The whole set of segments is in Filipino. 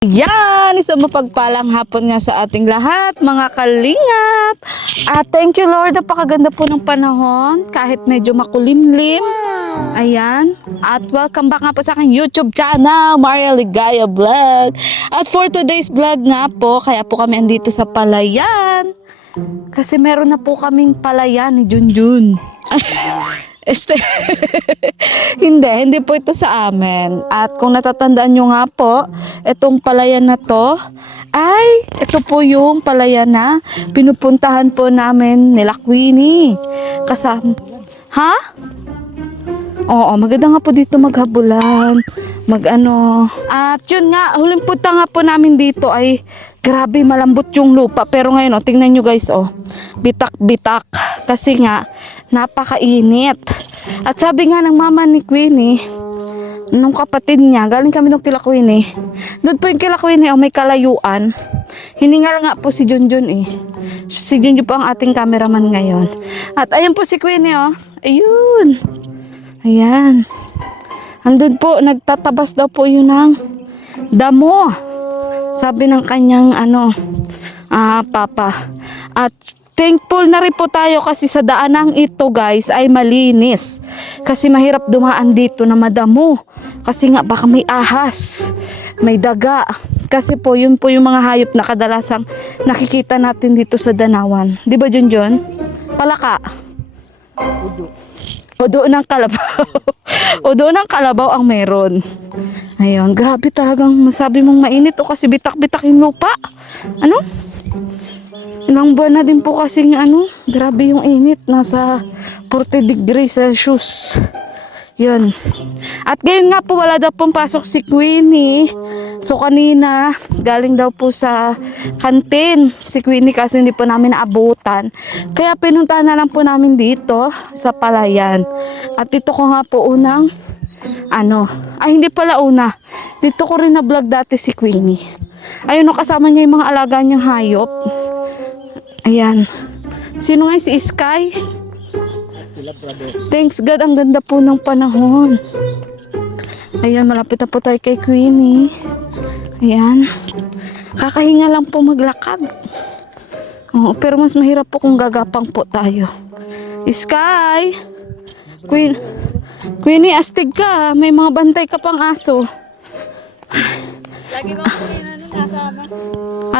Yan, isang mapagpalang hapon nga sa ating lahat, mga kalingap. At thank you Lord, napakaganda po ng panahon, kahit medyo makulimlim. Ayan, at welcome back nga po sa aking YouTube channel, Maria Ligaya Vlog. At for today's vlog nga po, kaya po kami andito sa Palayan. Kasi meron na po kaming palayan ni Junjun. Hindi po ito sa amin. At kung natatandaan nyo nga po, itong palayan na to, ay ito po yung palayan na pinupuntahan po namin nila Queenie. Kasama, ha? Oo, maganda nga po dito maghabulan, At yun nga, huling punta nga po namin dito ay grabe malambot yung lupa. Pero ngayon, tingnan nyo guys, bitak-bitak. Kasi nga, napakainit. At sabi nga ng mama ni Queenie, nung kapatid niya, galing kami nung kila Queenie. Doon po yung kila Queenie, may kalayuan. Hiningal nga po si Junjun Si Junjun po ang ating cameraman ngayon. At ayun po si Queenie, Ayun. Ayan. Andun po, nagtatabas daw po yun ng damo. Sabi ng kanyang papa. At thankful na rin po tayo kasi sa daanang ito guys ay malinis. Kasi mahirap dumaan dito na madamo. Kasi nga baka may ahas, may daga. Kasi po yun po yung mga hayop na kadalasang nakikita natin dito sa Danawan. Di ba Junjun? Palaka. Udo ng kalabaw. Udo ng kalabaw ang meron. Ayun, grabe talagang masabi mong mainit kasi bitak-bitak yung lupa. Ilang buwan na din po kasing grabe yung init. Nasa 40 degrees Celsius. Yun. At ngayon nga po wala daw pong pasok si Queenie. So kanina, galing daw po sa kantin si Queenie kaso hindi po namin naabutan. Kaya pinuntahan na lang po namin dito sa Palayan. At dito ko nga po unang, hindi pala una. Dito ko rin na-vlog dati si Queenie. Ayun, kasama niya yung mga alaga niyang hayop. Ayan. Sino nga si Sky? Thanks God, ang ganda po ng panahon. Ayan, malapit na po tayo kay Queenie. Ayan. Kakahinga lang po maglakad. Pero mas mahirap po kung gagapang po tayo. Sky! Queenie, astig ka. May mga bantay ka pang aso. Lagi ko po rin nasama.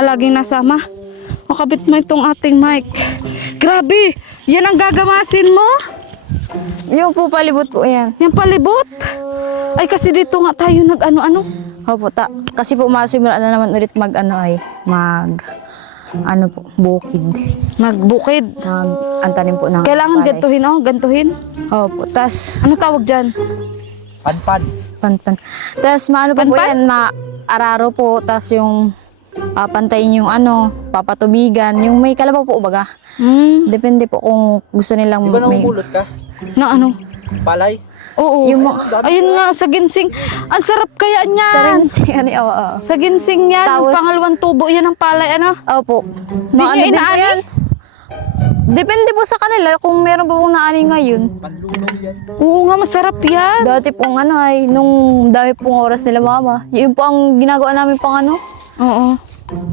Laging nasama? Kabit mo itong ating mic. Grabe! Yan ang gagamasin mo? Yung po palibot po yan. Yan palibot? Ay kasi dito nga tayo nag-ano-ano. Opo, kasi po masimula na naman ulit bukid. Magbukid. Antanim po ng Kailangan palay. gantuhin. Opo, tas Ano tawag dyan? panpan. Tas maano pa po Panpan? yan, maararo po, tas yung papantayin yung papatubigan, yung may kalabaw po baga. Depende po kung gusto nilang Di ba may... nahulot ka? Na ano? Palay? Oo. Ayun nga, sa ginsing. Ang sarap kaya niyan. Sa rinsi, Sa ginsing yan. Tapos- Pangalawang tubo yan ng palay, Opo. Di nyo Din po inaani? yan. Depende po sa kanila kung meron pa pong naani ngayon. Oo nga, masarap yan. Dati pong nung dami pong oras nila mama. Yun po ang ginagawa namin pang Oo.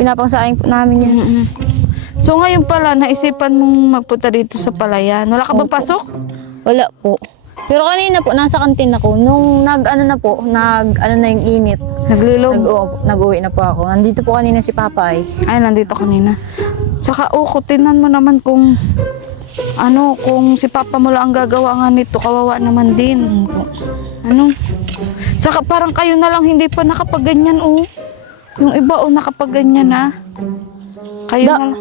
pinapangsaing po namin yan. So ngayon pala, naisipan mong magpunta dito sa Palayan. Wala ka bang Opo. pasok? Wala po. Pero kanina po, nasa kantin ako. Nung na yung init. Naglilog. Nag-uwi na po ako. Nandito po kanina si Papa Ay, nandito kanina. Saka, tinan mo naman kung si Papa mo lang ang gagawa nga nito, kawawa naman din. Saka parang kayo na lang hindi pa nakapagganyan, Yung iba, nakapagganyan na. Kayo na lang.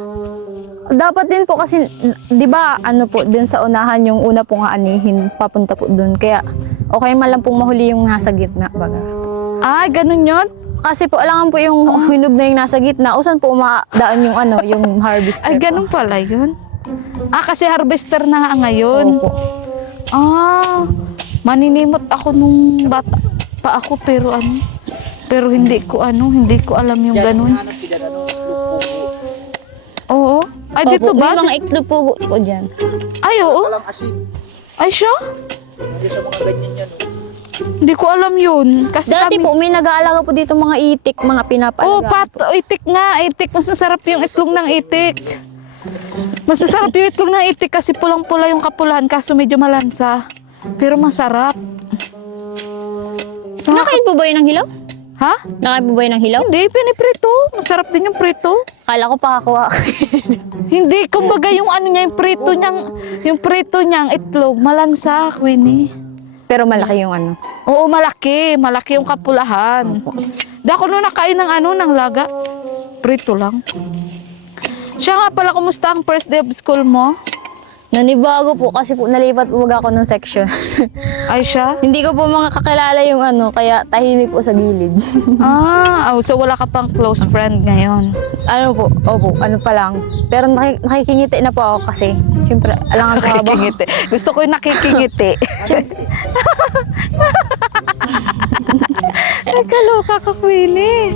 Dapat din po kasi, di ba, din sa unahan yung una pong aanihin, papunta po dun. Kaya, okay man lang pong mahuli yung nasa gitna, baga. Ay, ganun yun? Kasi po, alangan po yung hinog na yung nasa gitna. Usan po umadaan yung yung harvester Ay, po. ganun pala yun. Kasi harvester na nga ngayon. Opo. Maninimot ako nung bata pa ako pero hindi ko alam yung ganun. Oo. Ay, dito Opo, ba? may mga itlog po dyan. Ay, oo. Walang asin. Ay, siya? Hindi sa mga ganyan yan. Hindi ko alam yun. Kasi Dati kami... po, may nag-aalaga po dito mga itik, mga Oh, pinapalaga. itik nga. Itik. Mas masarap yung itlog ng itik. Mas masarap yung itlog ng itik kasi pulang-pula yung kapulahan kaso medyo malansa. Pero masarap. Nakain po ba yun ng hilaw? Ha? Nakain po ba yun ng hilaw? Hindi, piniprito. Masarap din yung prito. Kala ko pakakuha. Hindi, kumbaga yung ano niya, yung prito niyang itlog, malansa, Queenie. Pero malaki yung ano. Oo, malaki. Malaki yung kapulahan. Di ako nung nakain ng ng laga. Prito lang. Siya nga pala, kumusta ang first day of school mo? Nanibago po kasi po nalipat po ako ng section. Ay siya? Hindi ko po mga kakilala yung ano, kaya tahimik po sa gilid. So wala ka pang close friend ngayon. Ano po, opo, ano pa lang. Pero nakikingiti na po ako kasi, syempre, alangan ko habang. Nakikingiti. Gusto ko yung nakikingiti. Nakaloka ka, Queenie.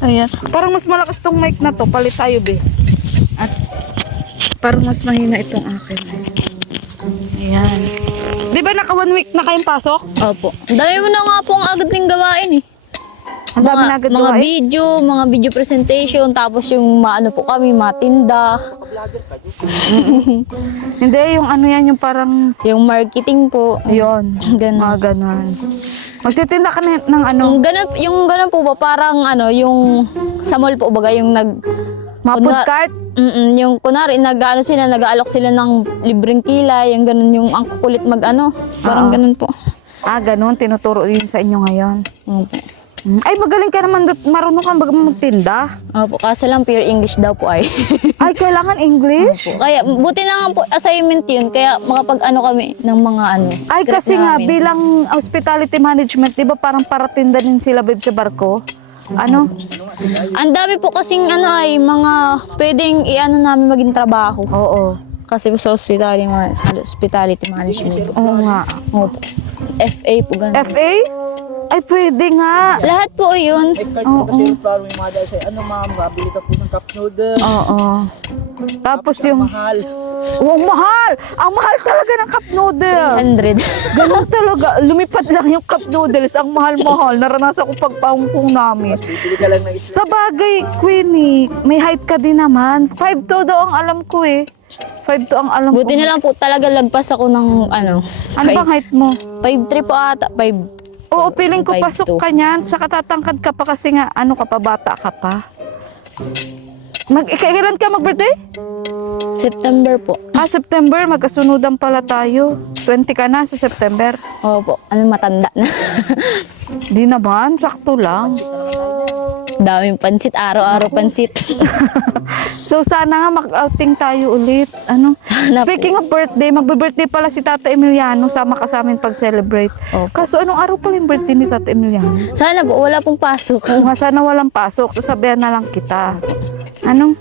Ayan. Parang mas malakas tong mic na to. Palit tayo, be. At parang mas mahina itong akin. Ayan. Di ba naka 1 week na kayong pasok? Opo. Ang dami mo na nga po ang agad ng gawain eh. Ang dami na agad mga gawain. mga video presentation, tapos yung maano po kami, matinda, Hindi, yung ano yan, yung parang, yung marketing po. yun. Ganun. Mga ganon. Magtitinda ka ng ano, Yung ganun po ba, parang ano, yung sa mall po baga, yung mga food cart. yung kunwari, nag-aalok sila ng libreng kilay, yung ganun, yung ang kukulit mag-ano, parang ganun po. Ganon. Tinuturo yun sa inyo ngayon. Opo. Ay, magaling ka naman. Marunong kang magtinda. Opo, kaso lang pure English daw po ay. Ay, kailangan English? Kaya, buti na nga po assignment yun, kaya makapag-ano kami ng mga ano. Ay, script kasi nga, namin. bilang hospitality management, di ba parang paratinda din sila, babe, sa barko? Ano? Ang dami po kasing ano ay, mga pwedeng i-ano namin maging trabaho. Oo. Kasi sa hospitality management po. Oo nga. Opo. FA po ganun. FA? Ay, pwede nga. Lahat po yun. Oo. Kasi yung parang yung mga dahil sa'yo, ano ma'am, mabili ka po ng cup noodle. Oo. Tapos yung... Mahal. Wow, mahal! Ang mahal talaga ng cup noodles. 100. Ganun talaga. Lumipad lang yung cup noodles. Ang mahal-mahal. Naranasan ko pagpahungkong namin. Bibili ka lang ng isa. Sa bagay, Queenie, may height ka din naman. 5'2" daw ang alam ko eh. 5'2" ang alam Buti ko. na lang po talaga lagpas ako ng ano. Ano bang height mo? 5'3 po ata. 5. Oo, piling ko 5'2". pasok ka niyan. Saka tatangkad ka pa kasi nga, ano ka pa, bata ka pa. Kailan ka mag-birthday? September po. September. Magkasunudan pala tayo. 20 ka na sa September. Opo. Ano, matanda na. Di naman, sakto lang. Daming pansit. Araw-araw pansit. So sana nga mag-outing tayo ulit. Ano? Sana Speaking of birthday, magbe-birthday pala si Tata Emiliano. Sama ka sa amin pag-celebrate. Opo. Kaso anong araw pala yung birthday ni Tata Emiliano? Sana po, wala pong pasok. Kung nga sana walang pasok, sasabihan na lang kita. Ano?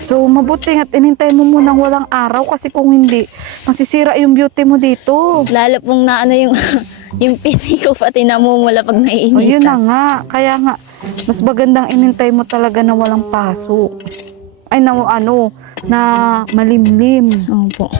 So mabuti nga't inintay mo munang walang araw kasi kung hindi, masisira yung beauty mo dito. Lalo pong na ano yung, yung PC ko pati namumula pag O naiinitan. yun na nga. Kaya nga, mas magandang inintay mo talaga na walang pasok. Ay, na malimlim. Opo.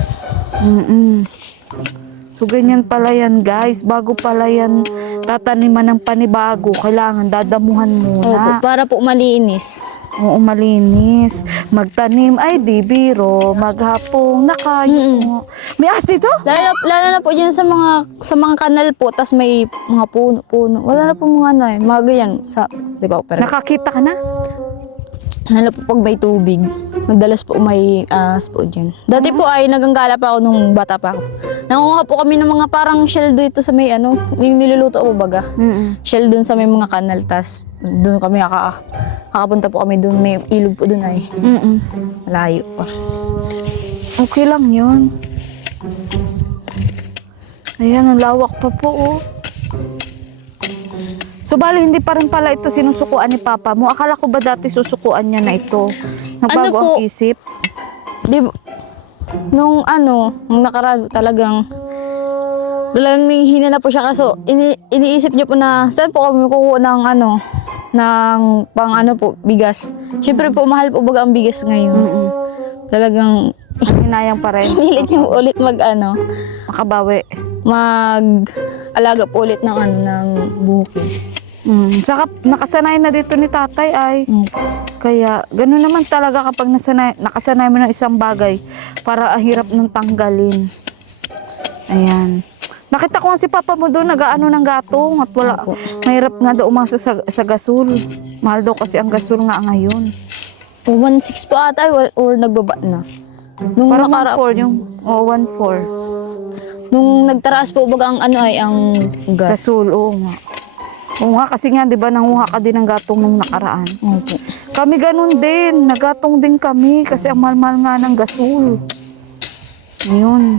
So, ganyan pala yan, guys. Bago pala yan tataniman ng panibago, kailangan dadamuhan Opo, muna. para po malinis. Oo, malinis. Magtanim, ay di biro. Maghapong, nakayo. May ahas dito? Lalo na po dyan sa mga kanal po, tas may mga puno. Wala na po mga ano eh, mga ganyan. Di ba? Pero, Nakakita ka na? lalo po pag may tubig. Madalas po may ahas po dyan. Dati po ay naganggala pa ako nung bata pa ako. Nangunguha po kami ng mga parang shell dito sa may ano, yung niluluto ko baga. Shell dun sa may mga kanal, tas dun kami kakapunta po kami dun. May ilog po dun ay. Malayo pa. Okay lang yun. Ayan, ang lawak pa po, oh. So, bali, hindi pa rin pala ito sinusukuan ni Papa mo. Akala ko ba dati susukuan niya na ito? Nagbago Ano po? ang isip? Nung nakaraan talagang hina na po siya kaso iniisip niya po na saan po kami kukuha ng ng pang po, bigas. Siyempre po mahal po baga ang bigas ngayon. Talagang Hinayang pa rin. nilit niya po ulit Makabawi. mag-alaga po ulit ng ano, ng bukid. Saka nakasanay na dito ni tatay ay. Kaya gano'n naman talaga kapag nakasanay mo ng isang bagay para ang hirap nung tanggalin. Ayan. Nakita ko nga si Papa mo doon nag-aano ng gatong at wala. Mahirap nga daw umasa sa gasol. Mahal daw kasi ang gasol nga ngayon. 1.6 po ata or nagbaba na. Nung Parang nakara- 1.4 yung, 1.4. Nung nagtaraas po baga ang ano ay ang gas. Gasol, oo nga. Oo nga, kasi nga, di ba, nanguha ka din ng gatong nung nakaraan. Opo. Kami ganun din, nagatong din kami kasi ang mahal-mahal nga ng gasol. Yun.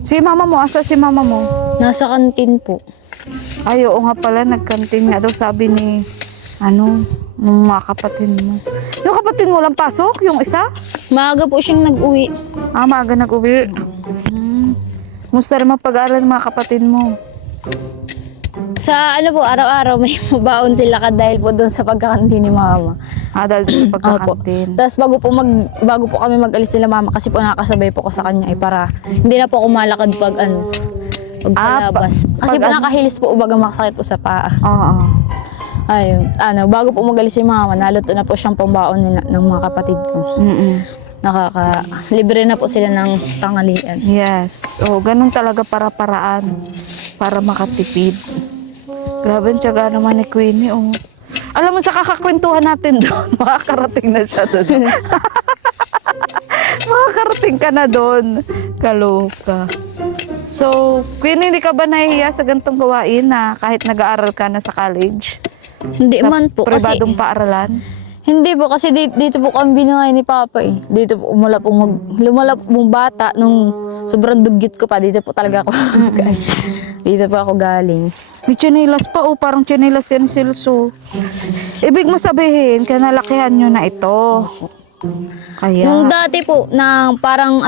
Si mama mo, asa si mama mo? Nasa kantin po. Ay, oo nga pala, nagkantin nga daw sabi ni, ng mga kapatid mo. Yung kapatid mo lang pasok, yung isa? Maaga po siyang nag-uwi. Maaga nag-uwi. Musta naman pag-aaral ng mga kapatid mo? Sa ano po, araw-araw may mabaon sila dahil po doon sa pagkakantin ni mama. Dahil sa pagkakantin. Tapos bago po kami mag-alis nila mama kasi po nakakasabay po ko sa kanya ay para hindi na po ako malakad pag palabas. Kasi po pag nakahilis po ubaga makasakit po sa paa. Oo. Ayun, bago po mag-alis si mama, naluto na po siyang pambaon nila ng mga kapatid ko. Libre na po sila ng tanghalian. Yes. Oh, ganun talaga para-paraan. Para makatipid. Grabe ang tiyaga naman ni Queenie, oh. Alam mo, sa kakakwentuhan natin doon, makakarating na siya doon. Makakarating ka na doon. Kaloka. So, Queenie, hindi ka ba nahihiya sa gantong gawain na kahit nag-aaral ka na sa college? Hindi Sa man po kasi pribadong paaralan? hindi po kasi dito po kami binangay ni Papa eh. Dito po lumala pong bata nung sobrang dugyot ko pa. Dito po talaga ako. Dito po ako galing. May tsinelas pa, oh. Parang tsinelas yan, Silso. Ibig mo sabihin, kanalakihan nyo na ito. Kaya... Nung dati po, na parang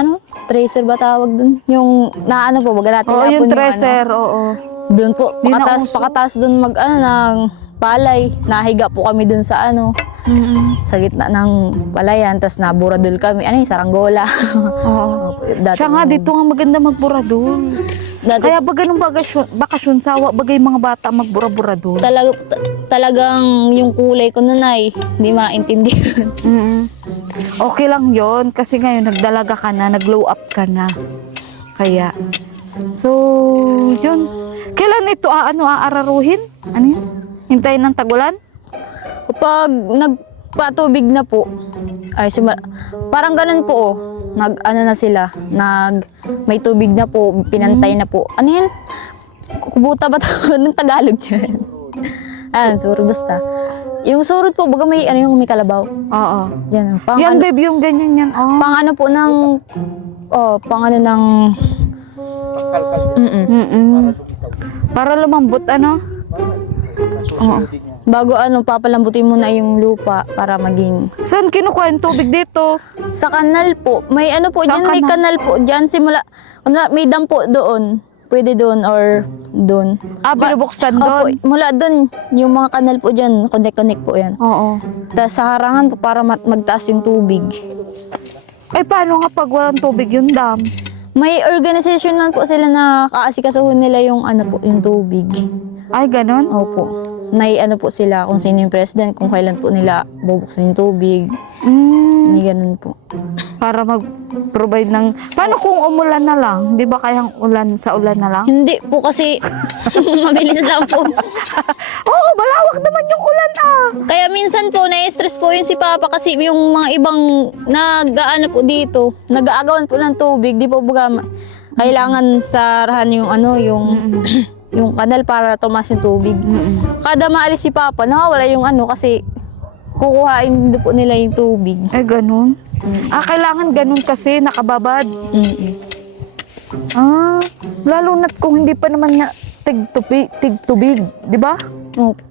tracer ba tawag dun? Yung naano po, baga natin Oo, na po yung tracer, oo. Doon po, Di na uso. pakataas doon ng palay. Nahiga po kami doon sa sa gitna ng palayan, tapos naburadol kami. Saranggola. Oo. Dati Siya nga, dito nga maganda magburadol. Dati, Kaya ba ganun bakasyon, sawa bagay mga bata magbura-buradol? talagang yung kulay ko nun ay hindi maintindihan. Okay lang yon kasi ngayon nagdalaga ka na, nag-glow up ka na. Kaya, so, yun. Kailan ito aararuhin? Ano yun? Hintayin ng tagulan? Kapag nagpatubig na po, ay parang ganun po na sila, may tubig na po, pinantay na po. Ano yan? Kubuta ba ng Tagalog dyan? Surut basta. Yung surut po, baga may may kalabaw. Oo. Yan. Yan, babe, yung ganyan yan. Oh. Pang po ng ng Pagkalkal Para lumambot, ano? Oo. bago papalambutin mo na yung lupa para maging Saan kinukuha yung tubig dito? sa kanal po. May po Saan diyan, may kanal? kanal po diyan simula may dam po doon. Pwede doon or doon. Binubuksan Opo, doon? mula doon yung mga kanal po diyan, connect po yan. Oo. Tapos sa harangan po para magtaas yung tubig. Ay, paano nga pag walang tubig yung dam? May organization man po sila na kaasikasuhin nila yung yung tubig. Ay, ganon? Opo. May po sila kung sino yung president, kung kailan po nila bubuksan yung tubig. May ganun po. Para mag-provide ng... Paano kung umulan na lang? Di ba kayang sa ulan na lang? Hindi po kasi mabilis lang po. Oo, malawak naman yung ulan Kaya minsan po na-stress po yun si Papa kasi yung mga ibang po dito, nag-aagawan po ng tubig, di po baga kailangan sarahan yung yung kanal para tumas yung tubig. Kada maalis si Papa, nawawala yung kasi kukuhain din po nila yung tubig. Eh, ganun? Kailangan ganun kasi, nakababad. Lalo na't kung hindi pa naman nga tig-tubig, di ba?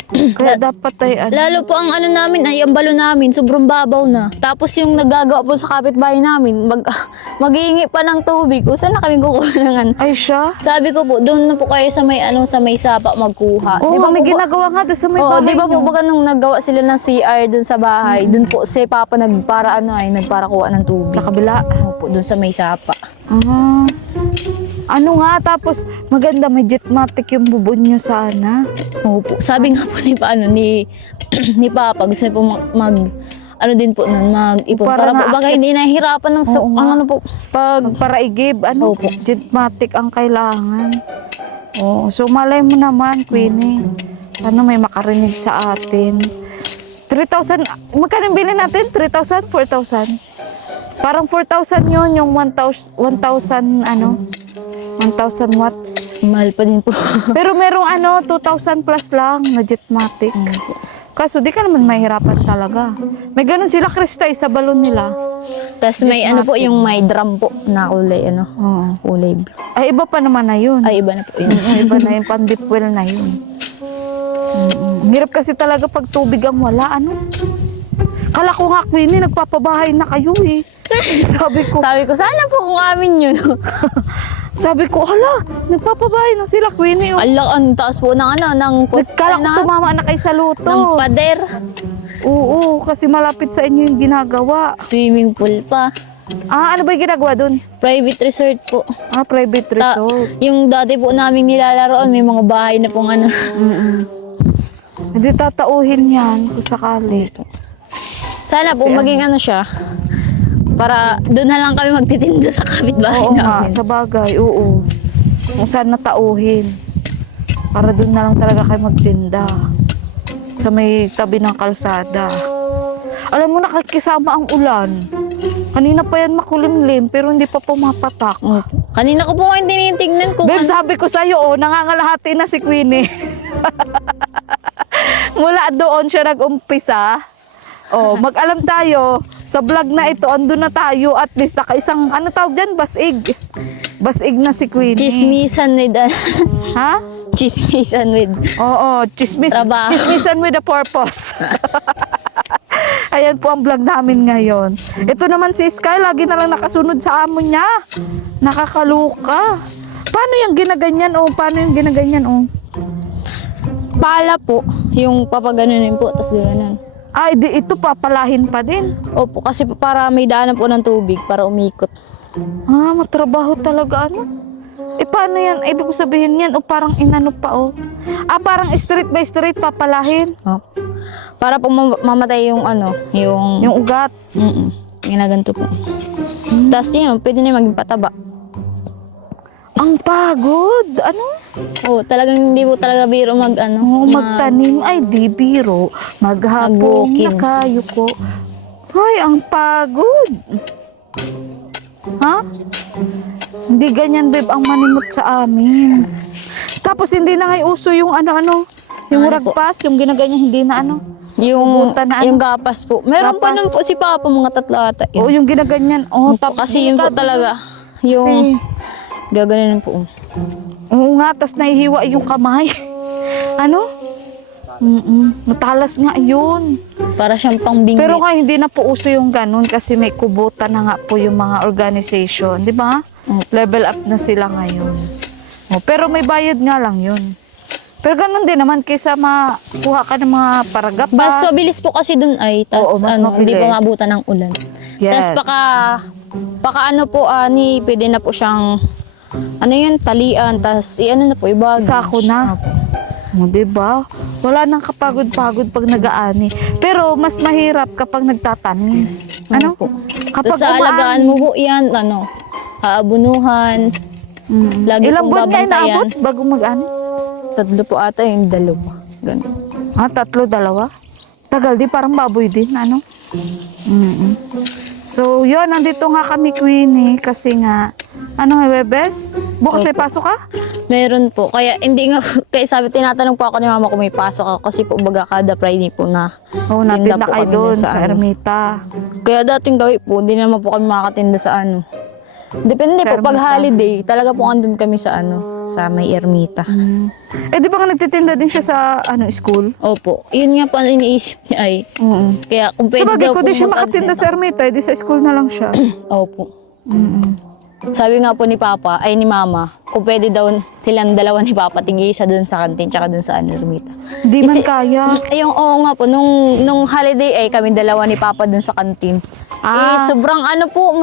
Kaya dapat ay Lalo po ang namin ay ang balo namin, sobrang babaw na. Tapos yung nagagawa po sa kapitbahay namin, maghihingi pa ng tubig. O saan na kami kukuha ng Ay, siya? Sabi ko po, doon na po kayo sa may sapa magkuha. Oo, Di ba may po, ginagawa nga doon sa may Oo, bahay di ba po nyo? baga nung naggawa sila ng CR doon sa bahay, doon po si Papa nagpara kuha ng tubig. Sa kabila? Opo, doon sa may sapa. Ano nga, tapos maganda, may jetmatic yung bubon nyo sana. Opo. Sabi nga po ni paano ni ni Papa, gusto niya po ano din po nun, mag-ipon. Para Para po nga baga hindi nahihirapan ng Oo nga. ang ano po. Pag paraigib, Opo. jetmatic ang kailangan. Oo, so malay mo naman, Queenie. Ano may makarinig sa atin. 3,000, magkano bilhin natin? 3,000? 4,000? Parang 4,000 yun, yung 1,000 watts. Mahal pa din po. Pero merong 2,000 plus lang na jetmatic. Kaso di ka naman mahirapan talaga. May ganun sila, Krista, sa balon nila. Tapos may ano po, yung may drum po na kulay, Oo. kulay blue. Ay, iba pa naman na yun. Ay, iba na po yun. Iba na yung pan-deep well na yun. Hirap kasi talaga pag tubig ang wala, Kala ko nga, Queenie, nagpapabahay na kayo eh. Sabi ko, Sabi ko, sana po kung amin yun. hala, nagpapabahay na sila, Queenie. Ang taas po ng ng post Kala ko tumama na kayo sa ng luto. pader. Oo, kasi malapit sa inyo yung ginagawa. Swimming pool pa. Ano ba yung ginagawa dun? Private resort po. Private resort. Yung dati po namin nilalaroan, may mga bahay na pong ano. Hindi tatauhin yan kung sakali. Sana po maging ano siya. Para doon na lang kami magtitinda sa kapitbahay Oo nga, namin. sa bagay, oo. Kung saan natauhin. Para doon na lang talaga kayo magtinda. Sa may tabi ng kalsada. Alam mo, nakikisama ang ulan. Kanina pa yan makulimlim, pero hindi pa pumapatak. Kanina ko po ngayon tinitignan ko. Babe, sabi ko sa'yo, nangangalahati na si Queenie. Mula doon siya nag-umpisa. Mag-alam tayo, sa vlog na ito, andun na tayo, at least nakaisang, tawag dyan, basig. Basig na si Queenie. Chismisan with Ha? chismisan with Oo, Trabaho. chismisan with a purpose. Ayan po ang vlog namin ngayon. Ito naman si Sky, lagi na lang nakasunod sa amo niya. Nakakaluka. Paano yung ginaganyan, pala po. Yung papaganunin po, tapos gano'n. Ay, ito papalahin pa din. Opo, kasi po para may daanan po ng tubig para umikot. Matrabaho talaga, paano yan? Ibig ko sabihin yan, parang inano pa, parang street by street papalahin. Opo. Para po mamatay yung yung Yung ugat. ginaganto po. Tapos yun, pwede na maging pataba. Ang pagod. Talagang hindi po talaga biro Magtanim ay di biro. Maghapong Mag-walking. nakayuko. Ay, ang pagod. Ha? Hindi ganyan, babe, ang manimot sa amin. Tapos hindi na nga uso yung yung ragpas, yung ginaganyan, hindi na Yung, Buta na yung gapas po. Meron pa Gapas. nun po si Papa, mga 3 ata yun. Oo, yung ginaganyan. Tapos Kasi yun po talaga. Yung gaganin po. Oo nga, tas nahihiwa yung kamay. Matalas nga yun. Para siyang pangbingwit. Pero nga hindi na po uso yung ganun kasi may kubutan na nga po yung mga organization, di ba? Level up na sila ngayon. Pero may bayad nga lang yun. Pero ganun din naman kaysa makuha ka ng mga paragapas. Basta bilis po kasi dun ay. Tas Oo, mas hindi mabilis. po mabutan ng ulan. Yes. Tas baka pwede na po siyang talian. Tas na po, ibagay. Sako na. Di ba? Wala nang kapagod-pagod pag nag-aani. Pero mas mahirap kapag nagtatanim. Po. Kapag Tas sa alagaan mo po yan, aabunuhan. Lagi Ilang pong buwan nga babantayan. inaabot bago mag-ani? 3 po ata yung 2. Ganun. 3, 2? Tagal di, parang baboy din, So, yun, nandito nga kami, Queenie, kasi nga, Webes? Bukas ay pasok ka? Meron po. Kaya hindi nga, kaya tinatanong po ako ni Mama kung may pasok ako kasi po baga kada Friday po na Oo, tinda natin na po kayo kami doon sa ano. Ermita. Kaya dating gawi po, hindi naman po kami makatinda sa Depende Sa po, pag Ermita. holiday, talaga po andun kami sa sa may Ermita. Di ba nga nagtitinda din siya sa school? Opo. Yun nga po ang iniisip niya ay. Kaya kung pwede Sa bagay, daw kung po di siya makatinda sa Ermita, di sa school na lang siya. Opo. Sabi nga po ni Papa, ay ni Mama, kung pwede daw silang dalawa ni Papa, tig-isa dun sa kantin, tsaka dun sa Ermita. Di man kaya. Oo nga po, nung holiday ay kami dalawa ni Papa dun sa kantin. Sobrang po,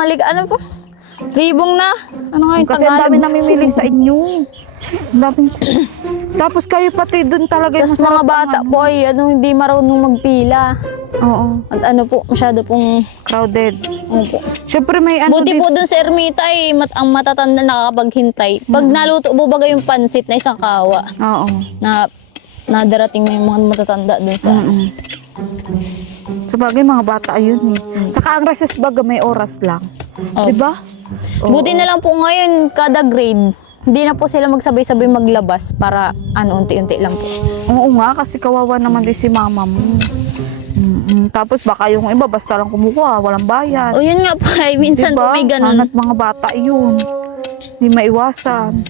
Ribong na. Ano nga yung Kasi ang Tagalog? dami namimili sa inyo. Ang daming... Tapos kayo pati doon talaga yung Tapos masarap mga bata ang po ay hindi marunong magpila. Oo, At ano po, masyado pong... crowded. Opo. Siyempre may ano Buti dito. po dun sa ermita ang matatanda nakakapaghintay. Pag naluto po baga yung pansit na isang kawa Oo. na nadarating may mga matatanda dun sa... Sa bagay, mga bata ayun eh. Saka ang recess baga may oras lang. Oh. Diba? Buti na lang po ngayon, kada grade, hindi na po sila magsabay-sabay maglabas para unti-unti lang po. Oo nga, kasi kawawa naman din si mama mo. Tapos baka yung iba basta lang kumukuha, walang bayad. O yun nga po, ay minsan po may ganun. Hanat mga bata yun. Hindi maiwasan.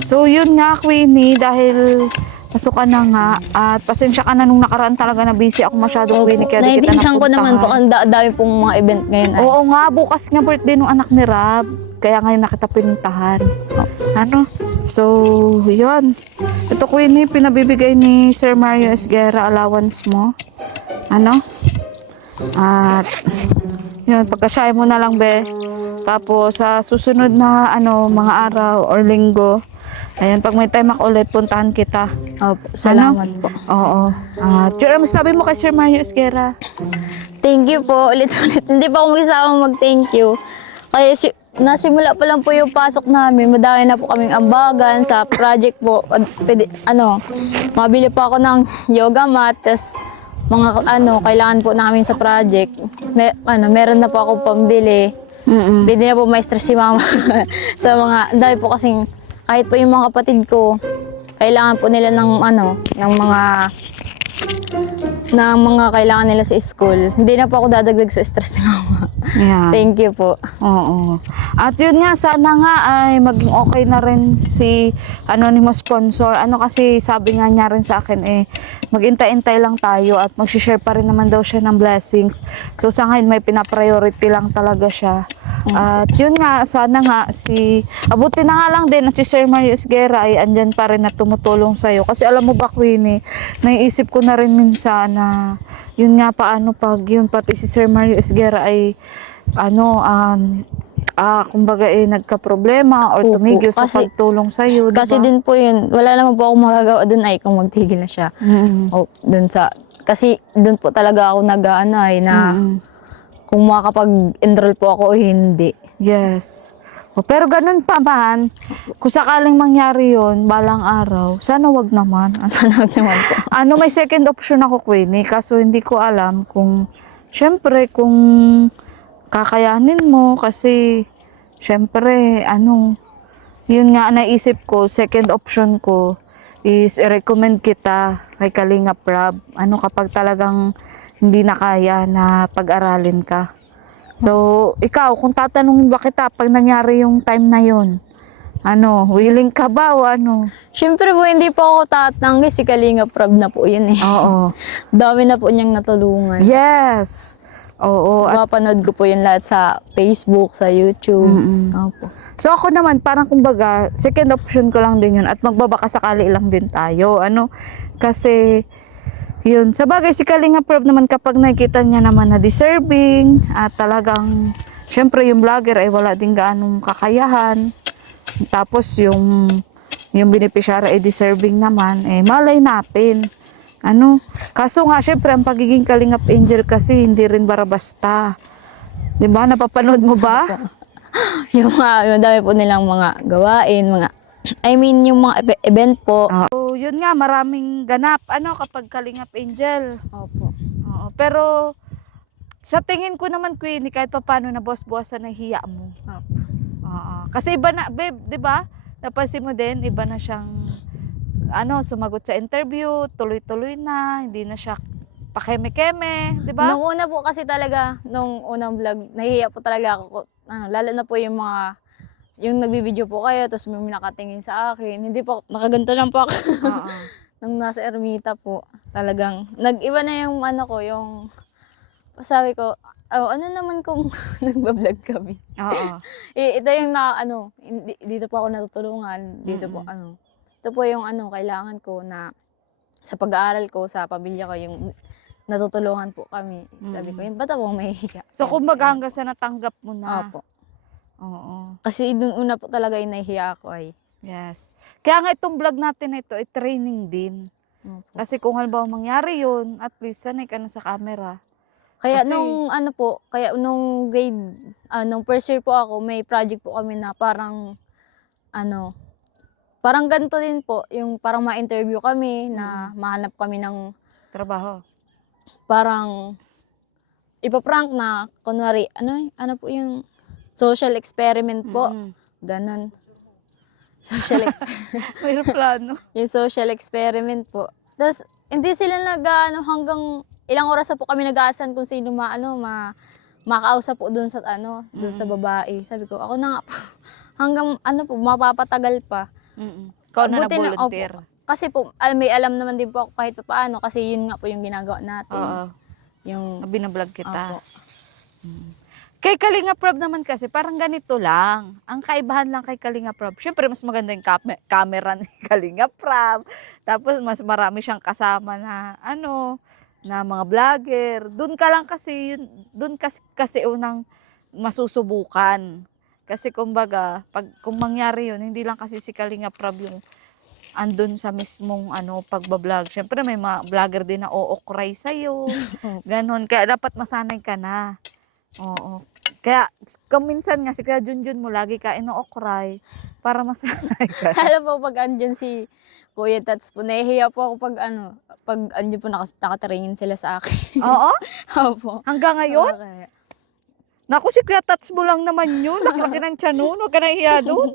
So yun nga, Queenie, dahil pasok ka na nga at pasensya ka na nung nakaraan talaga na busy ako masyado, Queenie, kaya di kita Naiintindihan ko naman po, napuntahan. ang dami pong mga event ngayon. Ay. Oo nga, bukas nga birthday nung anak ni Rab. Kaya ngayon nakita pinuntahan. Ano? So, yun. Ito, Queenie, pinabibigay ni Sir Mario Esguerra allowance mo. Ano? At, yun, pagkasyahe mo na lang, be. Tapos, sa susunod na, mga araw or linggo, ayan, pag may time ako ulit, puntahan kita. Opo, salamat po. Oo. At, yun, ang sabi mo kay Sir Mario Esguerra? Thank you po, ulit-ulit. Hindi pa ako mag-isama mag-thank you. Kaya nasimula pa lang po yung pasok namin. Madami na po kaming ambagan sa project po. Pwede, mabili po ako ng yoga mat, tas mga kailangan po namin sa project. Meron na po ako pambili. Hindi na po ma-stress si mama sa mga, dahil po kasing kahit po yung mga kapatid ko, kailangan po nila ng mga kailangan nila sa school. Hindi na po ako dadagdag sa stress ni mama. Yeah. Thank you po. Oo. At yun nga, sana nga ay maging okay na rin si anonymous sponsor. Kasi sabi nga niya rin sa akin magintay-intay lang tayo at mag-share pa rin naman daw siya ng blessings. So sa ngayon may pinapriority lang talaga siya. At yun nga, sana nga abuti na nga lang din at si Sir Mario Esguerra ay andyan pa rin na tumutulong sa'yo. Kasi alam mo ba, Queenie, naiisip ko na rin minsan na yun nga paano pag yun pati si Sir Mario Esguerra ay kumbaga nagka-problema or Opo, tumigil sa kasi- pagtulong sa'yo, diba? Kasi din po yun, wala naman po ako magagawa dun ay kung magtigil na siya. Kasi dun po talaga ako nag-aanay na kung makakapag-enroll po ako o hindi. Yes. Pero ganun pa man, kung sakaling mangyari yun, balang araw, sana wag naman. Sana wag naman po. May second option ako, Queenie, kaso hindi ko alam kung, syempre, kung kakayanin mo, kasi, syempre, yun nga naisip ko, second option ko, is i-recommend kita kay Kalingap Rab. Kapag talagang hindi na kaya na pag-aralin ka. So, ikaw, kung tatanungin ba kita pag nangyari yung time na yun, willing ka ba o ano? Siyempre po, hindi po ako tatanggi. Si Kalingap Rab na po yun eh. Oo. Dami na po niyang natulungan. Yes! Oo. Mapapanood ko po yun lahat sa Facebook, sa YouTube. Opo. So ako naman, parang kumbaga, second option ko lang din yun at magbabaka sakali lang din tayo. Kasi, yun, sa bagay si Kalingap Rab naman kapag nakikita niya naman na deserving at talagang, syempre yung vlogger ay wala din gaanong kakayahan. Tapos yung beneficiary ay deserving naman, malay natin. Kaso nga, syempre, ang pagiging Kalingap Angel kasi hindi rin bara-basta. Diba? Napapanood mo ba? Yung dami po nilang mga gawain, yung mga event po. So, yun nga, maraming ganap. Kapag Kalingap Angel. Opo. Oo, pero sa tingin ko naman, Queenie, kahit pa paano na buwas-buwasan na hiya mo. Opo. Oo. Kasi iba na, babe, di ba? Napansin mo din, iba na siyang, sumagot sa interview, tuloy-tuloy na, hindi na siya pakeme-keme, di ba? Nung una po kasi talaga, nung unang vlog, nahihiya po talaga ako. Lalo na po yung nagbibideo po kayo, tapos may nakatingin sa akin. Hindi po, nakaganto lang po ako. Oo. Nung nasa ermita po, talagang, nag-iba na yung yung, sabi ko, ano naman kung nagbablog kami. Oo. Ito yung dito po ako natutulungan, dito po, ito po yung kailangan ko na, sa pag-aaral ko, sa pamilya ko, yung natutulungan po kami. Sabi ko, ba't ako mahihiya? So, kumbaga hanggang sa natanggap mo na. Opo. Oo. Kasi dun una po talaga yung nahihiya ako ay. Yes. Kaya nga itong vlog natin na ito ay training din. Opo. Kasi kung halimbawa mangyari yun, at least sanay ka na sa camera. Kaya Kasi- nung ano po, kaya nung grade, nung first year po ako, may project po kami na parang, parang ganito din po, yung parang ma-interview kami na mahanap kami ng Trabaho. parang ipaprank na, kunwari, ano po yung social experiment po, ganon. Social experiment. May plano. Yung social experiment po. Tapos, hindi sila hanggang ilang oras na po kami nag-aasan kung sino makausap po dun sa dun sa babae. Sabi ko, ako na nga po. Hanggang mapapatagal pa. Ikaw na Buti nag-volunteer. opo. Kasi po, may alam naman din po ako kahit pa paano kasi yun nga po yung ginagawa natin. Oo. Yung, Binablog kita. opo. Kay Kalinga Prab naman kasi, parang ganito lang. Ang kaibahan lang kay Kalinga Prab, syempre mas maganda yung camera ni Kalinga Prab. Tapos mas marami siyang kasama na na mga vlogger. Doon ka lang kasi, doon kasi unang masusubukan. Kasi kumbaga, kung mangyari yun, hindi lang kasi si Kalinga Prab yung andun sa mismong pagbablog. Syempre may mga vlogger din na ookray sa'yo. Ganon. Kaya dapat masanay ka na. Oo. Kaya kung minsan nga si Kuya Junjun mo lagi ka ino-okray para masanay ka. Alam po, pag andyan si Kuya Tats po, nahihiya po ako pag andyan po nakatingin sila sa akin. Oo? Opo. Hanggang ngayon? Okay. Naku, si Kuya Tats mo lang naman yun. Naklaki ng tiyan nun. Huwag ka nahiya doon.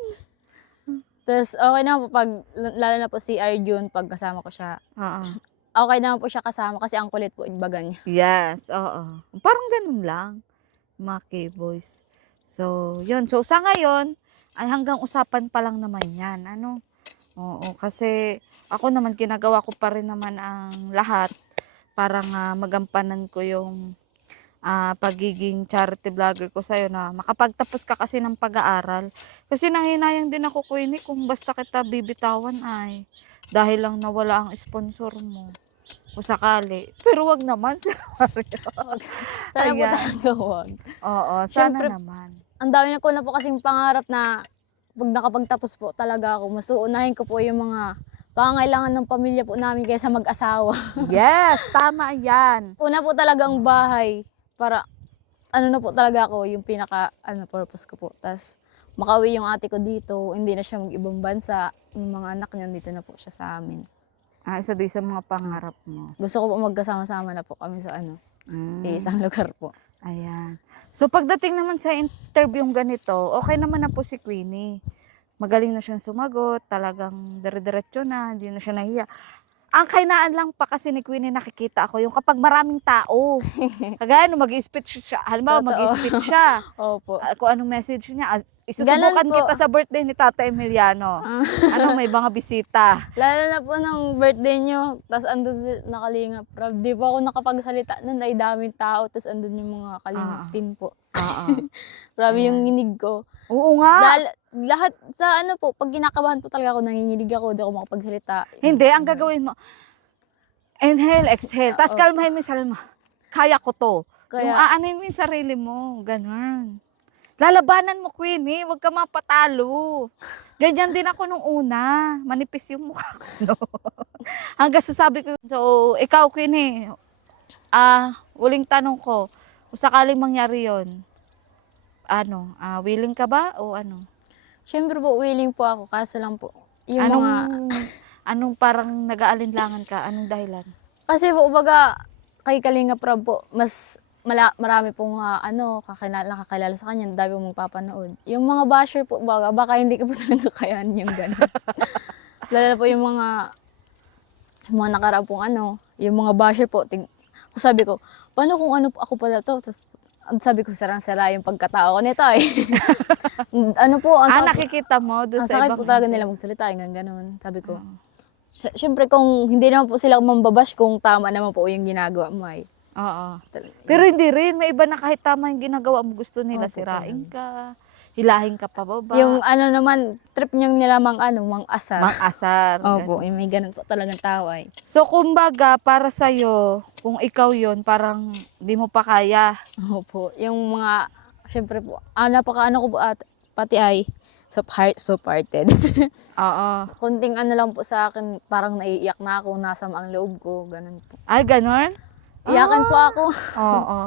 Tapos okay naman po lalo na po si Arjun, pag kasama ko siya. Oo. Okay naman po siya kasama kasi ang kulit po, baga niya. Yes, oo. Parang ganun lang, mga K-boys. So, yun. So, sa ngayon, ay hanggang usapan pa lang naman yan. Oo, kasi ako naman, ginagawa ko pa rin naman ang lahat para nga magampanan ko yung pagiging charity vlogger ko sa'yo na makapagtapos ka kasi ng pag-aaral. Kasi nanghinayang din ako, Queenie, kung basta kita bibitawan ay dahil lang nawala ang sponsor mo. O sakali. Pero wag naman, Sir Mario. Sana po Ayan. talaga wag. Oo, sana Siyempre, naman. Ang dami na ko na po kasing pangarap na pag nakapagtapos po talaga ako, mas uunahin ko po yung mga pangangailangan ng pamilya po namin kaysa mag-asawa. Yes, tama yan. Una po talaga ang bahay para na po talaga ako yung purpose ko po. Tapos makauwi yung ate ko dito, hindi na siya mag-ibang bansa, yung mga anak niya dito na po siya sa amin. Isa din sa mga pangarap mo. Gusto ko po magkasama-sama na po kami sa isang lugar po. Ayan. So pagdating naman sa interviewing ganito, okay naman na po si Queenie. Magaling na siyang sumagot, talagang dire-diretso na, hindi na siya nahiya. Ang kainaan lang pa kasi ni Queenie nakikita ako yung kapag maraming tao. Kagaya nung mag-speech siya, halimbawa Totoo. mag-speech siya. Opo. Kung anong message niya, Ganun isusubukan po. kita sa birthday ni Tata Emiliano. May mga bisita. Lalo na po ng birthday nyo, tapos andun na Kalingap Rob. Di po ako nakapagsalita nun, ay daming tao, tapos andun yung mga Kalingap team po. Grabe yung nginig ko. Oo nga. Lahat sa po, pag kinakabahan po talaga ako, nanginginig ako, di ako makapagsalita. Hindi, ang gagawin mo, inhale, exhale. Tapos kalmahin mo yung sarili mo. Kaya ko to. Kaya- Yung aanoy mo yung sarili mo. Ganun. Lalabanan mo, Queenie. Huwag ka mapatalo. Ganyan din ako nung una. Manipis yung mukha ko. No? Hanggang sasabi ko, so, ikaw, Queenie, uling tanong ko, kung sakaling mangyari yon, willing ka ba o ano? Siyempre po, willing po ako, kaso lang po, yung mga... Anong parang nag-aalinlangan ka? Anong dahilan? Kasi po, baga, kay Kalingap Rob po, mas marami pong nakakilala sa kanya, dami pong papanood. Yung mga basher po, baka hindi ko po talaga kayaan yung gano'n. Lalo na po yung mga nakaraan pong yung mga basher po, sabi ko, paano kung ako pala to? Tapos sabi ko, sarang-sara yung pagkatao ko nito eh. Nakikita mo doon Ang sa sakit ibang po talaga nila magsalita, yung gano'n. Sabi ko, siyempre kung hindi naman po sila mambabash, kung tama naman po yung ginagawa mo ay. Oo. Pero hindi rin. May iba na kahit tama yung ginagawa mo, gusto nila Opo, sirain ka, hilahin ka pababa. Yung naman, trip niyang nila mang asar. Mang-asar. Opo, ganun. may ganun po talagang tao ay. So, kumbaga, para sa'yo, kung ikaw yon parang di mo pa kaya. Opo, yung mga, syempre po, pati ay heart-supported. Oo. Kunting ano lang po sa akin, parang naiiyak na ako, nasama ang loob ko, ganun po. Ay, ganon? Iyakan po ako. Oo.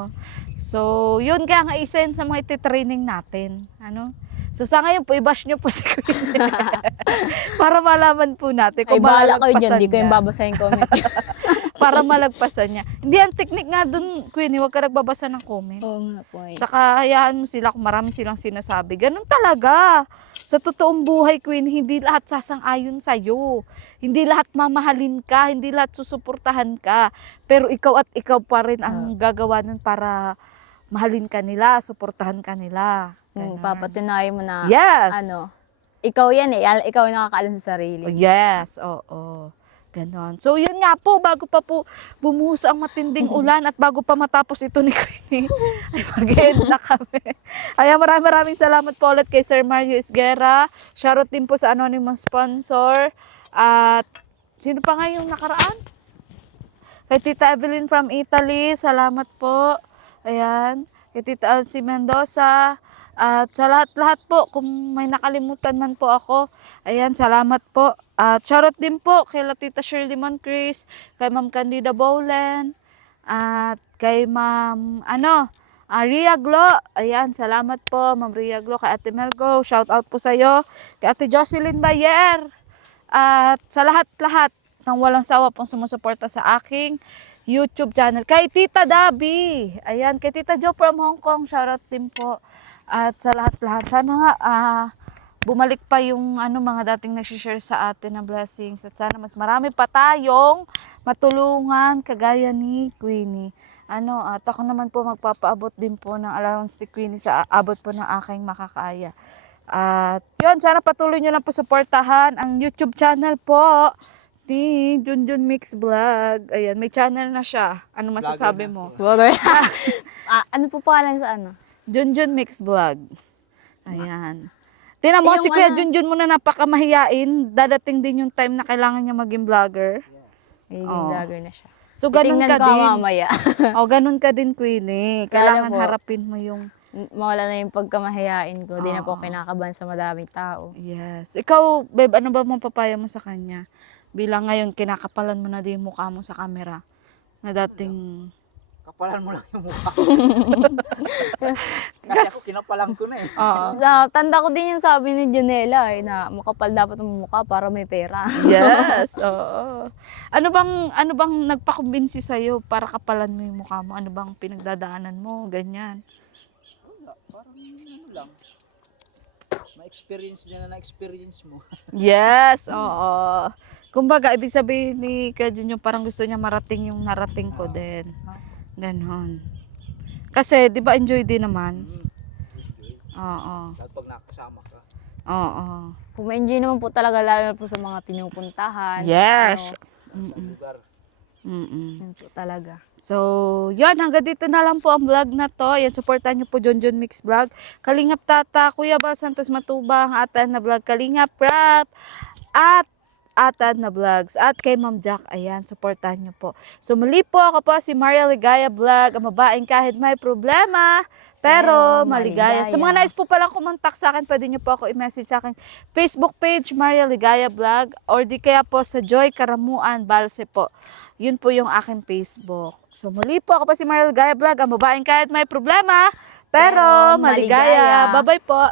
So, yun kaya nga isa yun sa mga iti-training natin. Ano? So, sa ngayon po, i-bash nyo po si Queen. Para malaman po natin Ay, kung bahala kayo dyan, malagpasan di ko yung niya. babasahin comment. Para malagpasan niya. Hindi, ang technique nga dun, Queenie, huwag ka nagbabasa ng comment. Oo nga po eh. Saka hayaan mo sila kung marami silang sinasabi. Ganun talaga. Sa totoong buhay, Queen, hindi lahat sasang-ayon sa'yo. Hindi lahat mamahalin ka, hindi lahat susuportahan ka. Pero ikaw at ikaw pa rin ang gagawa nun para mahalin ka nila, suportahan ka nila. Ganun. Papatunayan mo na, Yes. ikaw yan eh, ikaw yung nakakaalam sa sarili. Yes, oo. Ganon. So, yun nga po, bago pa po bumuhos ang matinding ulan at bago pa matapos ito ni Queenie, ay mag-end na kami. Ay, maraming salamat po ulit kay Sir Mario Isguera. Shoutout din po sa anonymous sponsor. At sino pa nga yung nakaraan? Kay Tita Evelyn from Italy, salamat po. Ayan. Kay Tita Elsie Mendoza. At sa lahat-lahat po, kung may nakalimutan man po ako, ayan, salamat po. At shoutout din po kay Tita Shirley Moncrief, kay Ma'am Candida Bowlen, at kay Ma'am, Ria Glo. Ayan, salamat po, Ma'am Ria Glo, kay Ate Melgo, shoutout po sa'yo, kay Ate Jocelyn Bayer. At sa lahat-lahat ng walang sawa pong sumusuporta sa aking YouTube channel. Kay Tita Dabi, ayan, kay Tita Jo from Hong Kong, shoutout din po. At sa lahat-lahat, sana nga bumalik pa yung mga dating nag-share sa atin na blessings. At sana mas marami pa tayong matulungan kagaya ni Queenie. At ako naman po magpapaabot din po ng allowance ni Queenie sa abot po ng aking makakaya. At yun, sana patuloy nyo lang po suportahan ang YouTube channel po ni Junjun Mix Vlog. Ayan, may channel na siya. Ano masasabi mo? Ano po pangalan sa ano? Junjun Mix Vlog. Ayan. Tingnan mo, Yung si Kuya Junjun mo na napakamahiyain. Dadating din yung time na kailangan niya maging vlogger. Magiging vlogger na siya. So, ganun Tingnan ka ko din. mamaya. Ganun ka din, Queenie. Kailangan po. harapin mo yung... Mawala na yung pagkamahayain ko. Di na po kinakabahan sa madaming tao. Yes. Ikaw, babe, ano ba mong papaya mo sa kanya? Bilang ngayon, kinakapalan mo na din yung mukha mo sa camera. Na dating... Kapalan mo lang yung mukha ko. Kasi ako kinapalan ko na eh. Tanda ko din yung sabi ni Janela na makapal dapat ang mukha para may pera. Yes, oo. Ano bang nagpakumbinsi sa'yo para kapalan mo yung mukha mo? Ano bang pinagdadaanan mo? Ganyan. Wala, parang lang. Ma-experience niya na na-experience mo. Yes, oo. Kumbaga, ibig sabihin ni Kuya Junjun, parang gusto niya marating yung narating ko din. Ganon. Kasi, di ba enjoy din naman? Oo. Lalo pag nakasama ka. Oo. Kung ma-enjoy naman po talaga, lalo po sa mga pinupuntahan. Yes. Sa lugar. Yun po talaga. So, yun, hanggang dito na lang po ang vlog na to. Yan, supportan niyo po Junjun Mix Vlog. Kalingap Tata, Kuya Bal Santos Matubang, Atan na Vlog, Kalingap Rap, at Atan na Vlogs, at kay Ma'am Jack. Ayan, supportan niyo po. So, muli po, ako po si Maria Ligaya Vlog, ang babaeng kahit may problema, pero maligaya. Sa mga nais po palang kumontak sa akin, pwede niyo po ako i-message sa akin Facebook page, Maria Ligaya Vlog, or di kaya po sa Joy Karamuan Balse po. Yun po yung aking Facebook. So, muli po, ako po si Maria Ligaya Vlog, ang babaeng kahit may problema, pero maligaya. Bye-bye po.